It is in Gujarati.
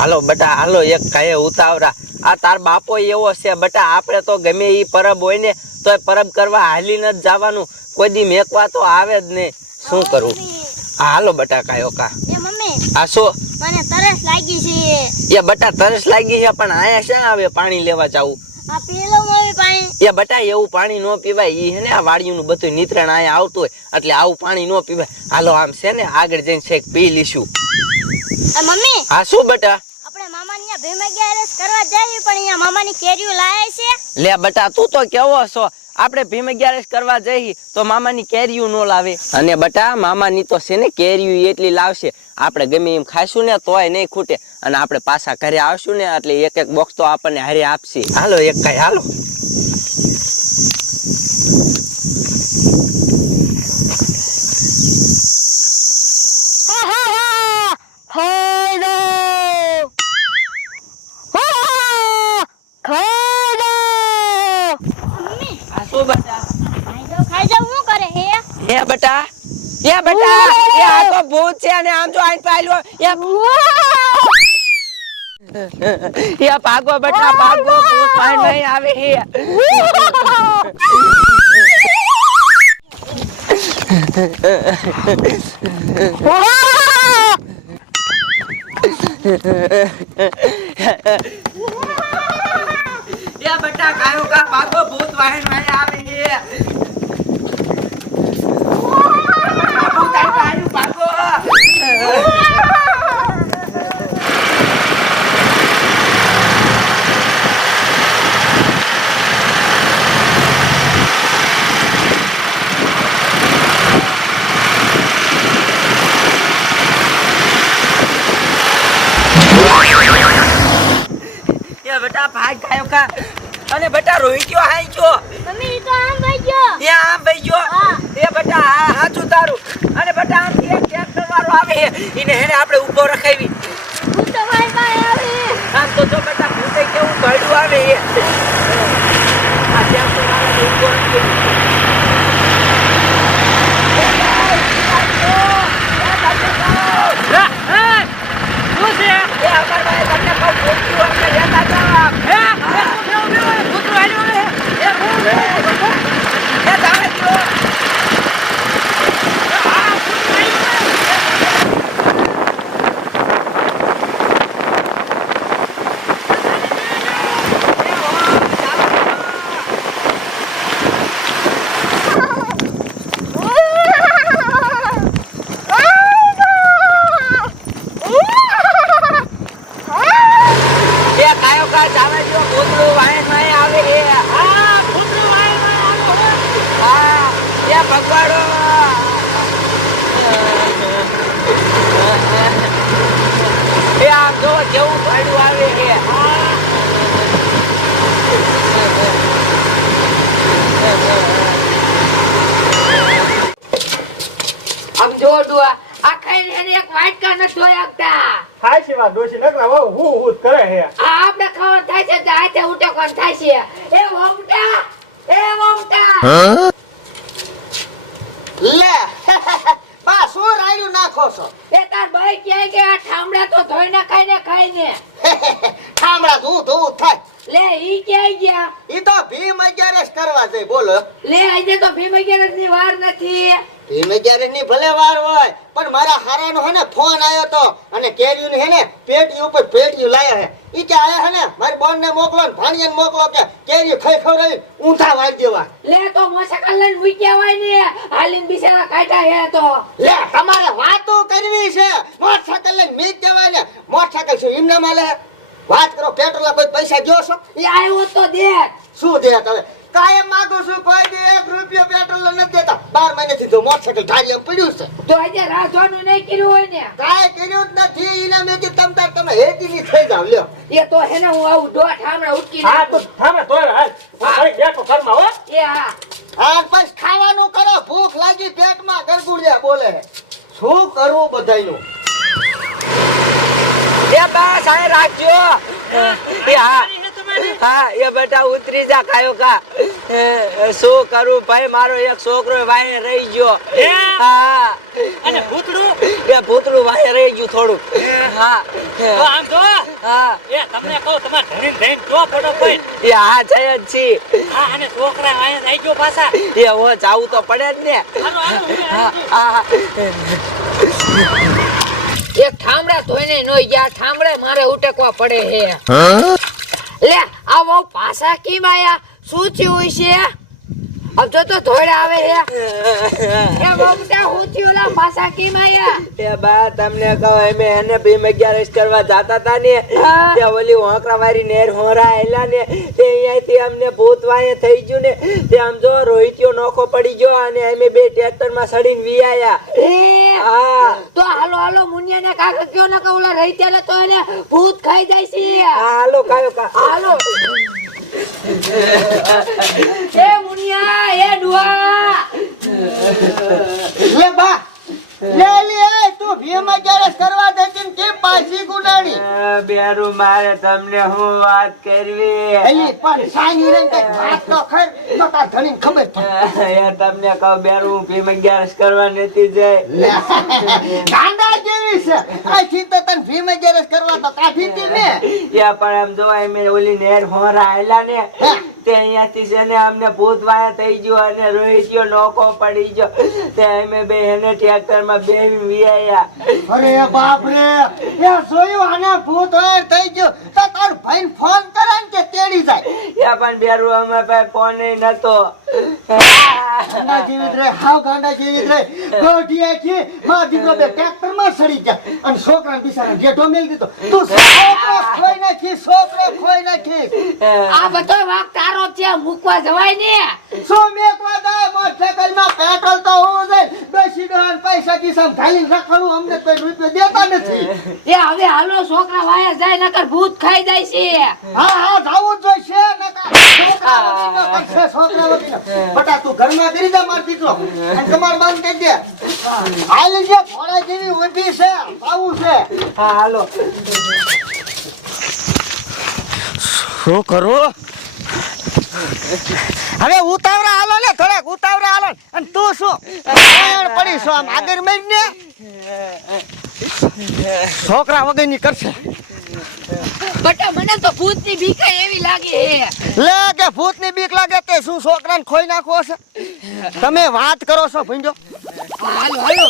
હાલો બટા હાલો એક કાંઈ ઉતાવળા. આ તાર બાપો એવો છે બટા આપણે તો ગમે એ પરબ હોય ને તો પરબ કરવા હાલી ન જવાનું. કોઈ દી મેકવા તો આવે જ નહીં શું કરવું હાલો બટા કાયો કા. આ શું? મને તરસ લાગી છે. એ બટા તરસ લાગી છે પણ આયા છે આવે પાણી લેવા જાવું? એ બટા એવું પાણી ન પીવાય. ઈ હે ને આ વાડીનું બધું નિત્રણ આયા આવતું હોય એટલે આવું પાણી ન પીવાય. હાલો આમ છે ને આગળ જઈને છેક પી લીશું મમ્મી. હા શું બટા? મામાની ભીમા ગેરેજ કરવા જઈએ પણ અહીંયા મામાની કેરીઓ લાયા છે. લે બટા તું તો કેવો છો? આપણે ભીમે ગેરેજ કરવા જઈએ તો મામાની કેરીયું નો લાવે. અને બટા મામાની તો છે ને કેરીઓ એટલી લાવશે. આપણે ગમે એમ ખાઈશું ને તોય નહીં ખૂટે. અને આપણે પાછા ઘરે આવશું ને એટલે એક એક બોક્સ તો આપણને હારે આપશે. હાલો એક કઈ હાલો હા હા હા ખાઈ દો હા ખાઈ દો મમ્મી બટા ખાઈ દો ખાઈ કરે? હે? એ બટા એ બટા એ આ તો ભૂત છે અને આમ જો આઈ પાયલો એ એ ભાગો બટા ભાગો ભૂત પાઈ નહીં આવે હે. એ બટા, કાયો કા પાછો ભૂત વાહન વાહન આવે ભૂત પાયલું ભાગો બેટા, ભાગ ખાયો કા? અને બેટા રોઈ ગયો હાઈ ગયો. મમ્મી તો આમ ભાઈ ગયો. એ આમ ભાઈ ગયો. એ બેટા હા હાચું તારું. અને બેટા આમ એક કે કરવાનો આવે. એને હેને આપણે ઊભો રખાવી હું તો મારી પાસે આવી આમ તો જો બેટા ભૂતે કેવું ભરડું આવે છે આ ટ્રેક્ટર વાળાને ઊભો રાખીએ હા, હા. શું છે? એ અમાર ભાઈ તમને કહું, ભૂતનું અમને લેતા જાઓ. એ, એ, ઉભે, ઉભે, ઉભે. ભૂતનું હાલ્યું આવે. એ, ઉભે, ઉભે. એ, જાવે દ્યો. આ, ભૂતનું હાલ્યું આવે. એ કાયો કા જાવે દ્યો, ભૂતનું વાહન વાહન આવે છે. આ, ભૂતનું વાહન વાહન આવે છે. હા, એ ભગવાડો. એ આમ જો કેવું ભાડું આવે છે. આમ જો ડુઆ આ ખાઈને એને એક વાટકા ન ધોઈ આપતા થાય છે માં ડોશી નકરા બહુ હું હું કરે છે આ આપણે ખાવાનું થાય છે તો હાથે ઉટકવાનું થાય છે. એ વમટા એ વમટા. લે બા શું રાયડું નાખો છો એ તાર ભાઈ કહે કે આ ઠામડા તો ધોઈ ના ખાઈને ખાઈને ઠામડા ધૂ ધૂ થાય લે ઈ ક્યાં ગયા ઈ તો ભીમ અગિયારસ કરવા જાય બોલો. લે આજે તો ભીમ અગિયારસની વાર નથી. ભીમ અગિયારસની ભલે વાર હોય પણ મારા હારાનો હે ને ફોન આવ્યો તો અને કેરીયું હે ને પેટી ઉપર પેટીયું લાયા હે. ઈ કે આયા હે ને મારી બોન ને મોકલો ને ભાણિયાને મોકલો કે કેરીયું ખાઈ ખવડાવી ઊંધા વાળી દેવા. લે તો મોસાકલ લઈને મૂક્યા હોય ને હાલીન બિચારા કાઢા હે તો. લે તમારે વાતો કરવી છે. મોટરસાયકલ લઈને મી દેવા ને મોટરસાયકલ શું ઈમના માલે વાત કરો પેટ્રોલ કોઈ પૈસા જો છો? એ આવ્યો તો દે શું દે તમે કાયમ માંગુ છું કોઈ દી એક રૂપિયો પેટ્રોલ નથી દેતા. બાર મહિનાથી તો મોટરસાયકલ ઢાળી એમ પડ્યું છે. તો આજે રાજવાનું નહીં કર્યું હોય ને? કાંઈ કર્યું જ નથી. એને મેં કે તમ તાર તમે હેતી ની થઈ જાવ. લ્યો. એ તો હેને હું આવું દોઢ હામણા ઉટકી હા તો નાખું. તો તોય હાલ મારે ઘરે બેઠો ઘરમાં હો. એ હા. આ બસ ખાવાનું કરો. ભૂખ લાગી પેટમાં ગરગુડિયા બોલે. શું કરવું બધાયનું એ બસ આ રાખજો એ હા હા એ બેટા ઉતરી જા કાયો કા. શું કરું ભાઈ? મારો એક છોકરો વાય રહી ગયો. હા? અને ભૂતડું? એ ભૂતડું વાય રહી ગયું થોડું હા? તો આમ તો? હા. એ તમને કહું તમાર ધણી ધણી જો ફટાફટ એ હા જય જ છી. હા અને છોકરા આયા રહી ગયો પાછા. એ હો જાવું તો પડે જ ને. હું હા એક ઠામડા ધોઈને નો ગયા. ઠામડે મારે ઉટકવા પડે હે? લે આ બહુ પાછા કેમ આયા શું થયું છે अब જો તો ધોળે આવે હે. એ બબુટા माया થયું बात हमने कहा है मैं બા તમને કહો क्या એને ભીમ जाता था જાતા क्या बोली હા. करवारी ઓલી हो रहा है હોરા આયલા ते તે थी हमने ભૂત वाये થઈ ગયું ને. તે આમ જો રોહિત્યો નોખો પડી ગયો અને અમે બે ટ્રેક્ટરમાં સડીને વી આયા. હા? તો હાલો હાલો મુનિયા ને કાકા કયો ના કે ઓલા રહી ત્યાં તો એને ભૂત ખાઈ જાય છે. હાલો કાયો. હાલો. એ મુનિયા એ ડુઆ લે બા. લે લે. તું ભીમ અગિયારસ કરવા દેતી ને કેમ પાછી ગુડાણી એ, મારે તમને હું વાત કરવી એલી પણ સાની રે કઈ વાત તો ખર તો તાર ધણીને ખબર પડે. એ તમને કહું બેરું હું ભીમ અગિયારસ કરવા નથી જઈ. ગાંડા જેવી છે? આથી તો તને ભીમ અગિયારસ કરવા તો કાઢી હતી ને. યા પણ આમ જો ઓલી નેર હોરા આયલા ને તે અહીંયાથી છે ને અમને ભૂત વાયા થઈ ગયો અને રોહિત ગયો નોકો પડી ગયો. તે અમે બે એને ટ્રેક્ટરમાં બે વિયાયા અરે બાપ રે એ જોયું આના ભૂત હોય થઈ ગયો. તો તાર ભાઈ ફોન કરે ને કે તેડી જાય. યા પણ બેરું અમે ભાઈ ફોન નતો. ગાંડા જેવી જ રે હાવ ગાંડા જીવિત રે ગોઢિયા છે મા દીકરો બે ટ્રેક્ટરમાં સડી ગયા. અને છોકરાને બિચારા જેઠો મેલ દીધો. તું છોકરો ખોઈ નાખી છોકરો ખોઈ નાખી આ બધો વાક તારો છે મૂકવા જવાય ને? શું મેકવા જાય? મોટરસાઇકલમાં પેટ્રોલ તો હોવું ડોહાન પૈસા કિસ્સામાં ઘાલીને રાખવાનું અમને કોઈ રૂપિયો દેતા નથી. એ હવે હાલો છોકરા વાયા જાય નકર ભૂત ખાઈ જાય છે. હા હા જાવું જોઈશે નકા છોકરા વગીનો કરશે, છોકરા વગીનો. બટા તું ઘરમાં કરી જા માર દીકરો. અને કમાડ બંધ કરી દે. હાલ જે ઘોડા જેવી ઊભી છે આવું છે. હા હાલો. શું કરું? હવે ઉતાવળા હાલો ને થોડાક ઉતાવળા હાલો અને તું શું? પડી છો આમ આગળ મેં ને છોકરા વગરની કરશે. બટા મને તો ભૂતની બીક એવી લાગે હે. લે કે ભૂતની બીક લાગે તે શું છોકરાને ખોઈ નાખો છે તમે વાત કરો છો ભીંજો હાલો હાલો.